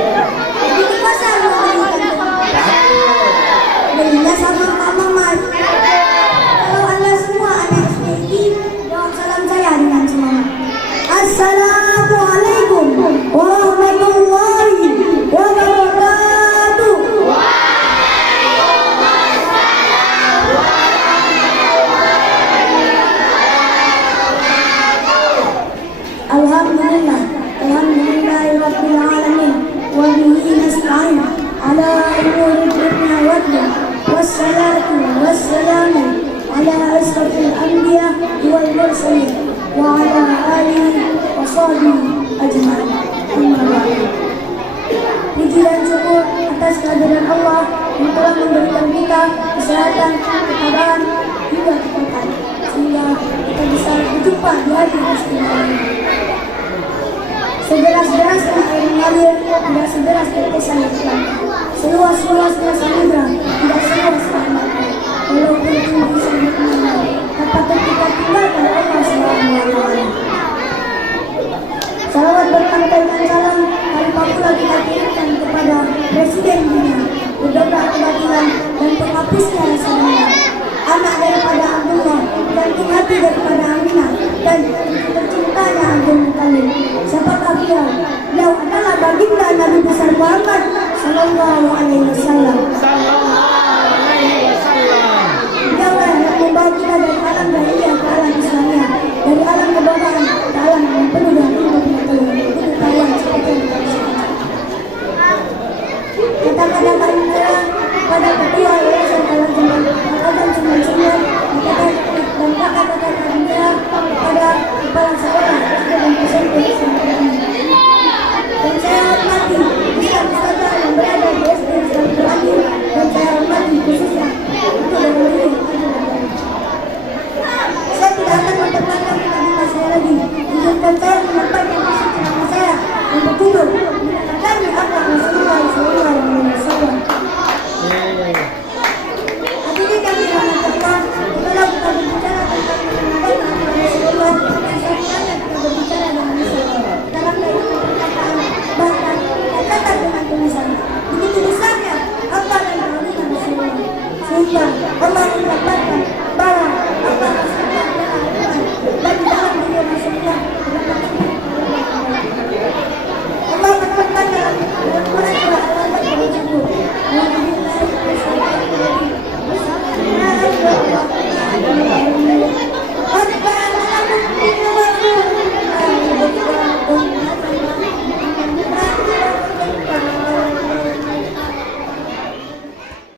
Jadi di pasar belinya sama Pak Mamat. Kalau Anda semua anak SPI, jawab salam saya dengan semangat. Assalamualaikum warahmatullahi wabarakatuh. Alhamdulillah, alhamdulillahirabbil alamin, wa bihi nasta'in ala umuri dunya wad din. Wassalatu wassalamu ala asrafil anbiya wal mursalin wa ala alihi wa sahbihi ajma'in. Amma ba'du. Puji dan syukur atas kehadiran Allah yang telah memberikan kita kesehatan, ketabahan, hingga kekuatan, sehingga kita bisa berjumpa di hari istimewa ini. Sederas-derasnya air mengalir, tidak sederas tetesan yang hilang. Seluas-luasnya samudra, tidak seluas rahmatnya. Walaupun tinggi sangat menang, dapat kita tinggalkan Allah SWT. Salawat berpantaikan salam tanpa pula kita kirimkan kepada Presiden dunia, berdobrak kebatilan dan penghapisnya rasa dendam. Anak daripada Abdullah, jantung hati daripada Aminah, dan tercintanya Abdul Muttalib. Siapakah beliau? Beliau adalah baginda Nabi besar Muhammad Sallallahu Alaihi Wasallam. Beliaulah yang membawa kita dari alam jahiliyah ke alam Islamiyah, dari alam kebodohan ke alam yang penuh dengan ilmu pengetahuan seperti yang kita saksikan. Kata-kata kami pada ketua Yayasan Al-Azhar Al-Azhar dan kata-kata kami pada kepala sekolah dan SMP dan saya hormati ustaz-ustazah yang berada di SD Islam Terakhir, dan saya hormati khususnya untuk dari saya tidak akan memperpanjang kata-kata saya lagi. Izinkan saya menyampaikan visi nama saya yang berjudul Kami Akan Rasulullah Sallallahu Alaihi Wasallam. Hadirin yang dirahmati Allah, kalau kita berbicara tentang mengenai Rasulullah, sebenarnya kita berbicara dengan Islam. Dalam dari perkataan, bahkan kata dengan tulisan.